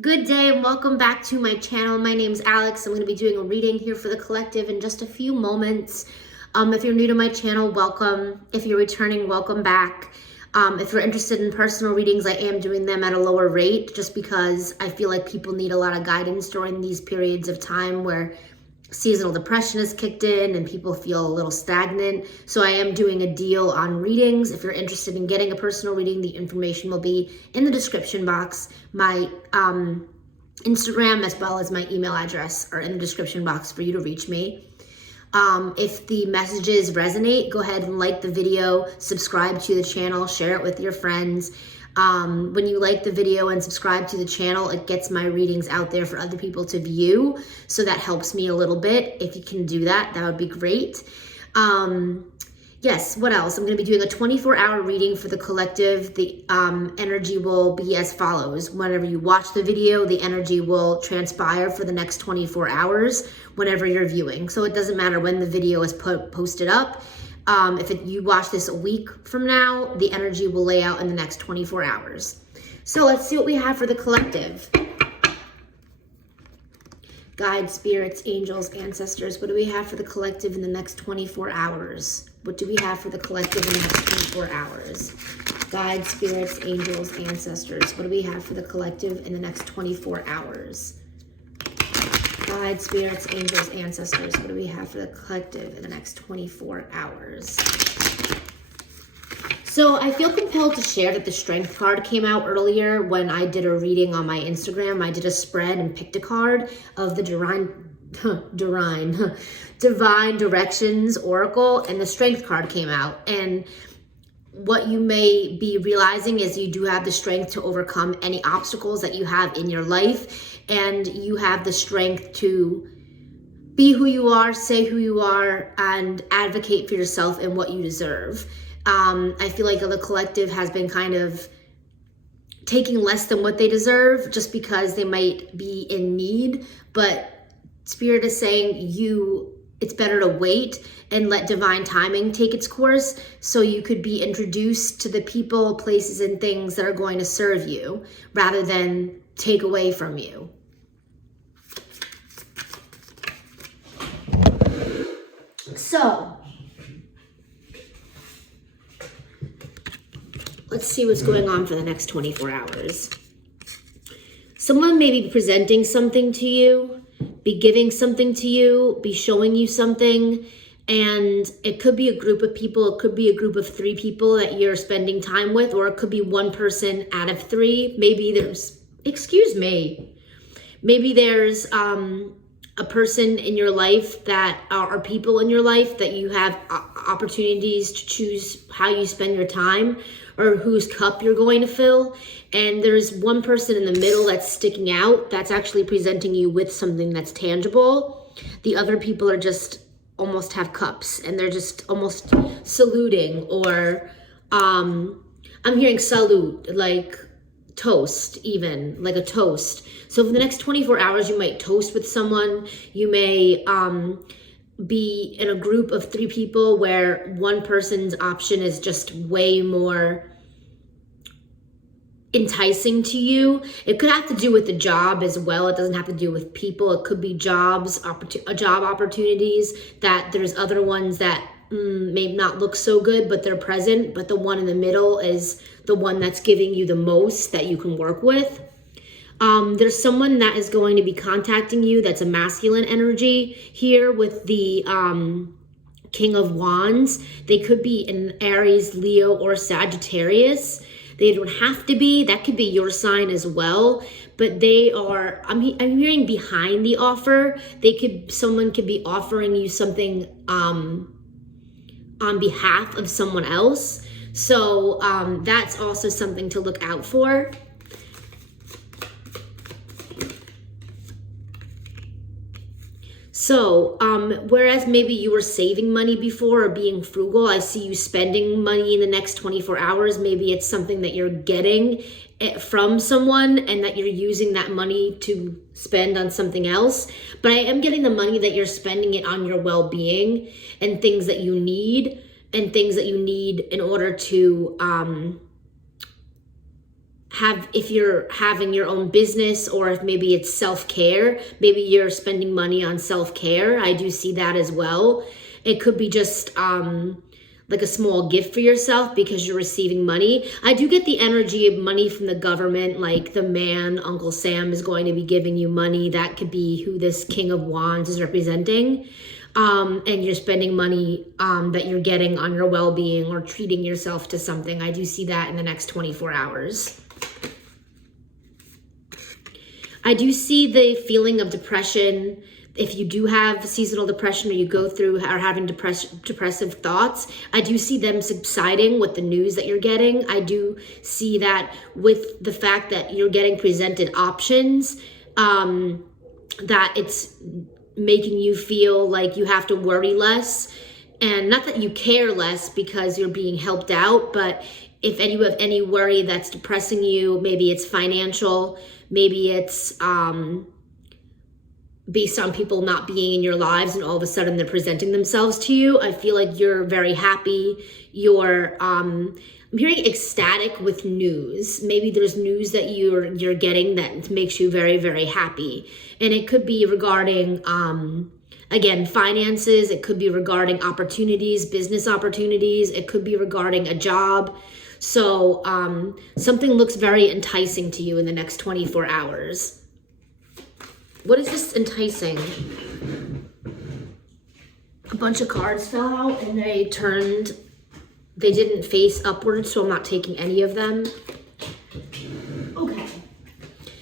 Good day and welcome back to my channel. My name's Alex. I'm going to be doing a reading here for the collective in just a few moments. If you're new to my channel, welcome. If you're returning, welcome back. If you're interested in personal readings, I am doing them at a lower rate just because I feel like people need a lot of guidance during these periods of time where seasonal depression has kicked in and people feel a little stagnant. So I am doing a deal on readings. If you're interested in getting a personal reading, the information will be in the description box. My Instagram as well as my email address are in the description box for you to reach me. If the messages resonate, go ahead and like the video, subscribe to the channel, share it with your friends. When you like the video and subscribe to the channel, it gets my readings out there for other people to view. So that helps me a little bit. If you can do that, that would be great. Yes, what else? I'm going to be doing a 24-hour reading for the collective. The energy will be as follows. Whenever you watch the video, the energy will transpire for the next 24 hours whenever you're viewing. So it doesn't matter when the video is posted up. If you watch this a week from now, the energy will lay out in the next 24 hours. So let's see what we have for the collective. Guides, spirits, angels, ancestors. What do we have for the collective in the next 24 hours? What do we have for the collective in the next 24 hours? Guides, spirits, angels, ancestors. What do we have for the collective in the next 24 hours? Guides, spirits, angels, ancestors. What do we have for the collective in the next 24 hours? So I feel compelled to share that the Strength card came out earlier when I did a reading on my Instagram. I did a spread and picked a card of the Divine Directions Oracle, and the Strength card came out. And what you may be realizing is you do have the strength to overcome any obstacles that you have in your life, and you have the strength to be who you are, say who you are, and advocate for yourself and what you deserve. I feel like the collective has been kind of taking less than what they deserve just because they might be in need, but Spirit is saying it's better to wait and let divine timing take its course so you could be introduced to the people, places, and things that are going to serve you rather than take away from you. So, let's see what's going on for the next 24 hours. Someone may be presenting something to you, be giving something to you, be showing you something, and it could be a group of people, it could be a group of 3 people that you're spending time with, or it could be one person out of 3. Maybe there's, maybe there's a person in your life that are people in your life that you have opportunities to choose how you spend your time or whose cup you're going to fill. And there's one person in the middle that's sticking out that's actually presenting you with something that's tangible. The other people are just almost have cups and they're just almost saluting, or I'm hearing salute, like toast, even like a toast. So for the next 24 hours, you might toast with someone. You may be in a group of 3 people where one person's option is just way more enticing to you. It could have to do with the job as well. It doesn't have to do with people. It could be job opportunities, that there's other ones that may not look so good, but they're present. But the one in the middle is the one that's giving you the most that you can work with. There's someone that is going to be contacting you that's a masculine energy here with the King of Wands. They could be in Aries, Leo, or Sagittarius. They don't have to be. That could be your sign as well. But they are, I'm hearing behind the offer. Someone could be offering you something on behalf of someone else. So that's also something to look out for. So, whereas maybe you were saving money before or being frugal, I see you spending money in the next 24 hours. Maybe it's something that you're getting from someone and that you're using that money to spend on something else. But I am getting the money that you're spending it on your well-being and things that you need, in order to if you're having your own business, or if maybe it's self-care, maybe you're spending money on self-care. I do see that as well. It could be just like a small gift for yourself because you're receiving money. I do get the energy of money from the government, like the man, Uncle Sam, is going to be giving you money. That could be who this King of Wands is representing. And you're spending money that you're getting on your well-being or treating yourself to something. I do see that in the next 24 hours. I do see the feeling of depression. If you do have seasonal depression, or you go through or having depressive thoughts, I do see them subsiding with the news that you're getting. I do see that with the fact that you're getting presented options, that it's making you feel like you have to worry less. And not that you care less because you're being helped out, but if you have any worry that's depressing you, maybe it's financial, maybe it's based on people not being in your lives and all of a sudden they're presenting themselves to you. I feel like you're very happy. You're, I'm hearing ecstatic with news. Maybe there's news that you're getting that makes you very, very happy. And it could be regarding, again, finances. It could be regarding opportunities, business opportunities. It could be regarding a job. So something looks very enticing to you in the next 24 hours. What is this enticing? A bunch of cards fell out and they didn't face upwards, so I'm not taking any of them. Okay.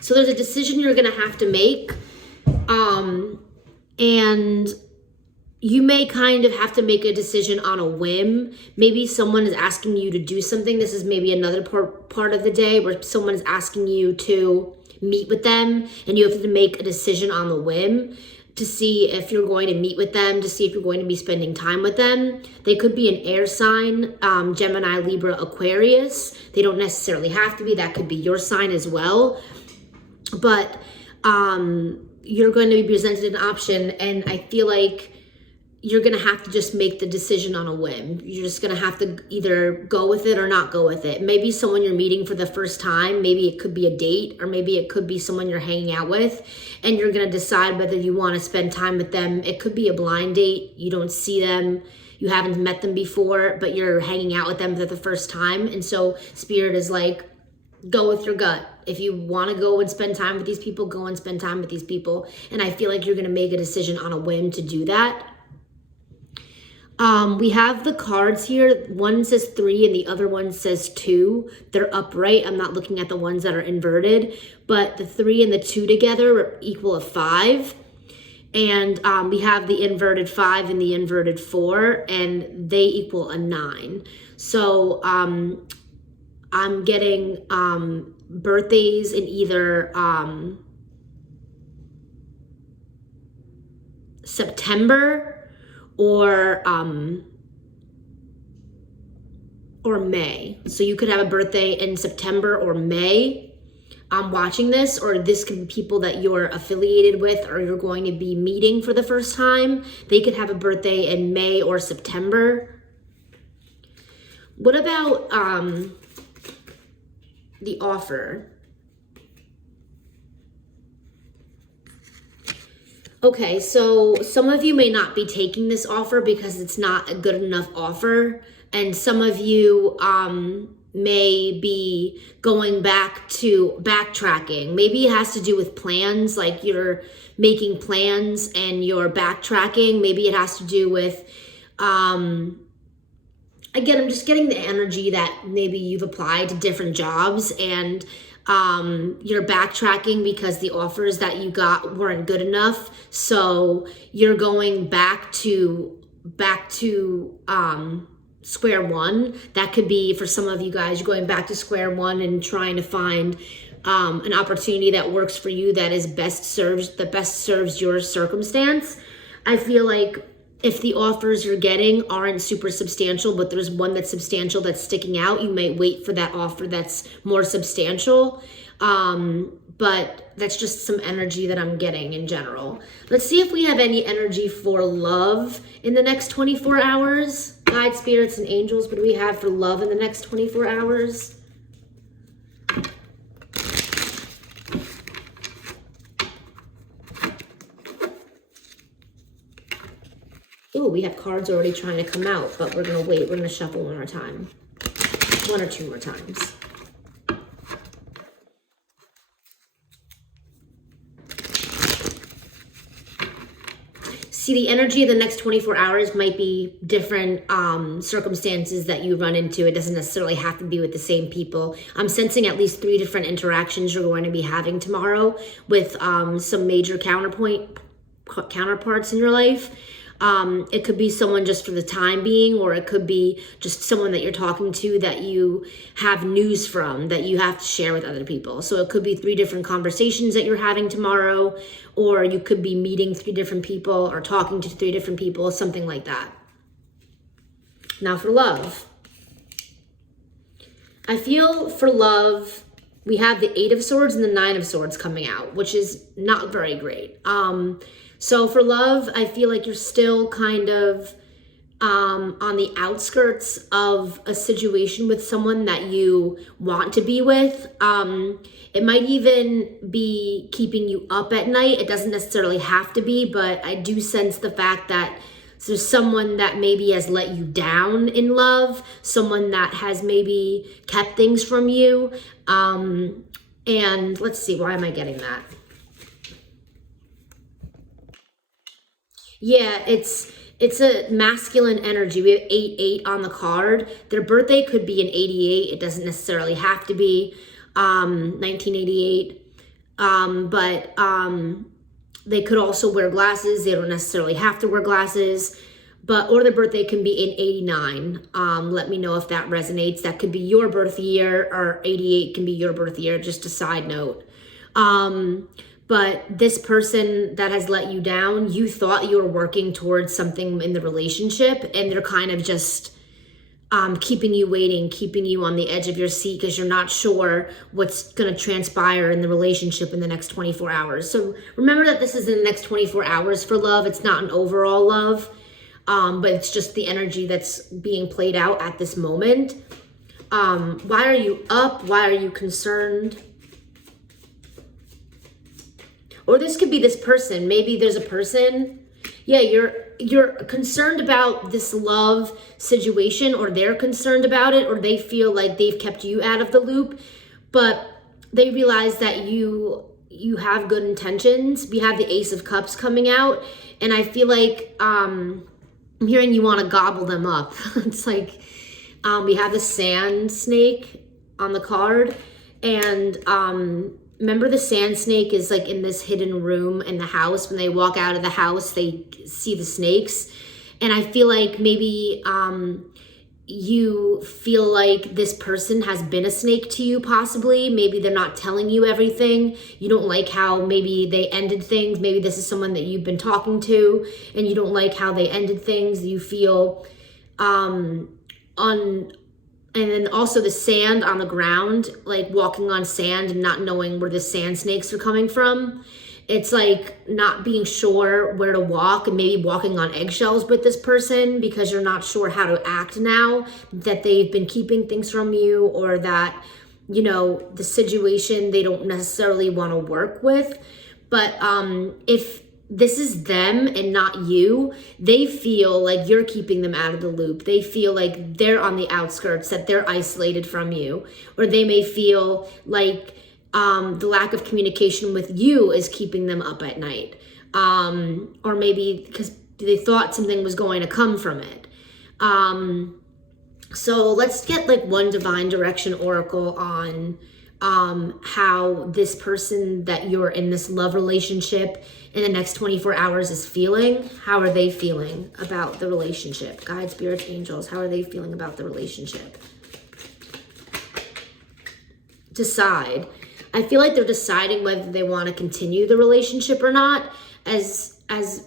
So there's a decision you're gonna have to make. And you may kind of have to make a decision on a whim. Maybe someone is asking you to do something. This is maybe another part of the day where someone is asking you to meet with them, and you have to make a decision on the whim to see if you're going to meet with them, to see if you're going to be spending time with them. They could be an air sign, Gemini, Libra, Aquarius. They don't necessarily have to be. That could be your sign as well. But you're going to be presented an option, and I feel like you're going to have to just make the decision on a whim. You're just going to have to either go with it or not go with it. Maybe someone you're meeting for the first time, maybe it could be a date, or maybe it could be someone you're hanging out with, and you're going to decide whether you want to spend time with them. It could be a blind date. You don't see them. You haven't met them before, but you're hanging out with them for the first time. And so Spirit is like, go with your gut. If you want to go and spend time with these people, go and spend time with these people. And I feel like you're going to make a decision on a whim to do that. We have the cards here. One says 3 and the other one says 2. They're upright. I'm not looking at the ones that are inverted, but the 3 and the 2 together equal a 5. And we have the inverted 5 and the inverted 4, and they equal a 9. So I'm getting birthdays in either September or May. So you could have a birthday in September or May. I'm watching this, or this could be people that you're affiliated with or you're going to be meeting for the first time. They could have a birthday in May or September. What about the offer? Okay, so some of you may not be taking this offer because it's not a good enough offer. And some of you may be going back to backtracking. Maybe it has to do with plans, like you're making plans and you're backtracking. Maybe it has to do with, again, I'm just getting the energy that maybe you've applied to different jobs and you're backtracking because the offers that you got weren't good enough. So you're going back to square one. That could be for some of you guys, you're going back to square one and trying to find an opportunity that works for you, that best serves your circumstance. I feel like if the offers you're getting aren't super substantial, but there's one that's substantial that's sticking out, you may wait for that offer that's more substantial. But that's just some energy that I'm getting in general. Let's see if we have any energy for love in the next 24 hours. Guide, spirits, and angels, what do we have for love in the next 24 hours? Ooh, we have cards already trying to come out, but we're going to wait. We're going to shuffle one more time. One or two more times. See, the energy of the next 24 hours might be different circumstances that you run into. It doesn't necessarily have to be with the same people. I'm sensing at least 3 different interactions you're going to be having tomorrow with some major counterparts in your life. It could be someone just for the time being, or it could be just someone that you're talking to that you have news from that you have to share with other people. So it could be 3 different conversations that you're having tomorrow, or you could be meeting 3 different people or talking to 3 different people, something like that. Now for love. I feel for love, we have the 8 of Swords and the 9 of Swords coming out, which is not very great. So for love, I feel like you're still kind of on the outskirts of a situation with someone that you want to be with. It might even be keeping you up at night. It doesn't necessarily have to be, but I do sense the fact that there's someone that maybe has let you down in love, someone that has maybe kept things from you. And let's see, why am I getting that? Yeah, it's a masculine energy. We have 8-8 on the card. Their birthday could be in 88. It doesn't necessarily have to be 1988. But they could also wear glasses. They don't necessarily have to wear glasses. Or their birthday can be in 89. Let me know if that resonates. That could be your birth year, or 88 can be your birth year, just a side note. But this person that has let you down, you thought you were working towards something in the relationship, and they're kind of just keeping you waiting, keeping you on the edge of your seat because you're not sure what's going to transpire in the relationship in the next 24 hours. So remember that this is in the next 24 hours for love. It's not an overall love, but it's just the energy that's being played out at this moment. Why are you up? Why are you concerned? Or this could be this person. Maybe there's a person. Yeah, you're concerned about this love situation, or they're concerned about it, or they feel like they've kept you out of the loop, but they realize that you have good intentions. We have the Ace of Cups coming out, and I feel like I'm hearing you want to gobble them up. It's like we have the sand snake on the card, and remember the sand snake is like in this hidden room in the house. When they walk out of the house, they see the snakes. And I feel like maybe you feel like this person has been a snake to you, possibly. Maybe they're not telling you everything. You don't like how maybe they ended things. Maybe this is someone that you've been talking to and you don't like how they ended things. You feel and then also the sand on the ground, like walking on sand and not knowing where the sand snakes are coming from. It's like not being sure where to walk, and maybe walking on eggshells with this person because you're not sure how to act now that they've been keeping things from you, or that, you know, the situation they don't necessarily want to work with. But if this is them and not you, they feel like you're keeping them out of the loop. They feel like they're on the outskirts, that they're isolated from you. Or they may feel like the lack of communication with you is keeping them up at night. Or maybe because they thought something was going to come from it. So let's get like one divine direction oracle on how this person that you're in this love relationship in the next 24 hours is feeling. How are they feeling about the relationship? Guides, spirits, angels, how are they feeling about the relationship? Decide. I feel like they're deciding whether they want to continue the relationship or not. As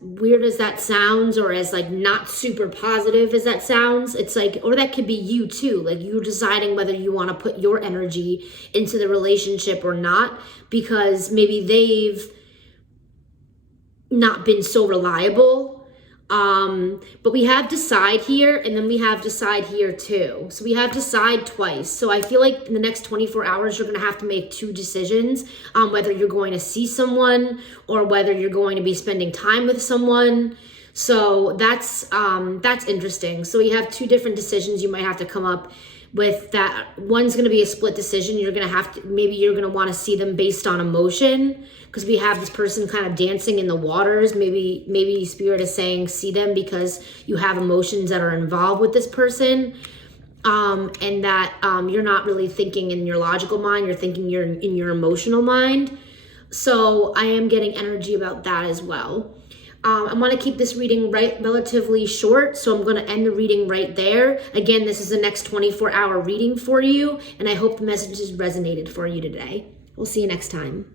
weird as that sounds, or as like not super positive as that sounds, it's like, or that could be you too. Like you're deciding whether you want to put your energy into the relationship or not, because maybe they've not been so reliable. But we have decide here, and then we have decide here too. So we have decide twice. So I feel like in the next 24 hours, you're going to have to make 2 decisions on whether you're going to see someone or whether you're going to be spending time with someone. So that's interesting. So you have two different decisions you might have to come up with. That one's going to be a split decision. You're going to have to, maybe you're going to want to see them based on emotion, because we have this person kind of dancing in the waters. Maybe Spirit is saying see them because you have emotions that are involved with this person, and that you're not really thinking in your logical mind, you're thinking in your emotional mind. So I am getting energy about that as well. I'm going to keep this reading relatively short, so I'm going to end the reading right there. Again, this is the next 24-hour reading for you, and I hope the messages resonated for you today. We'll see you next time.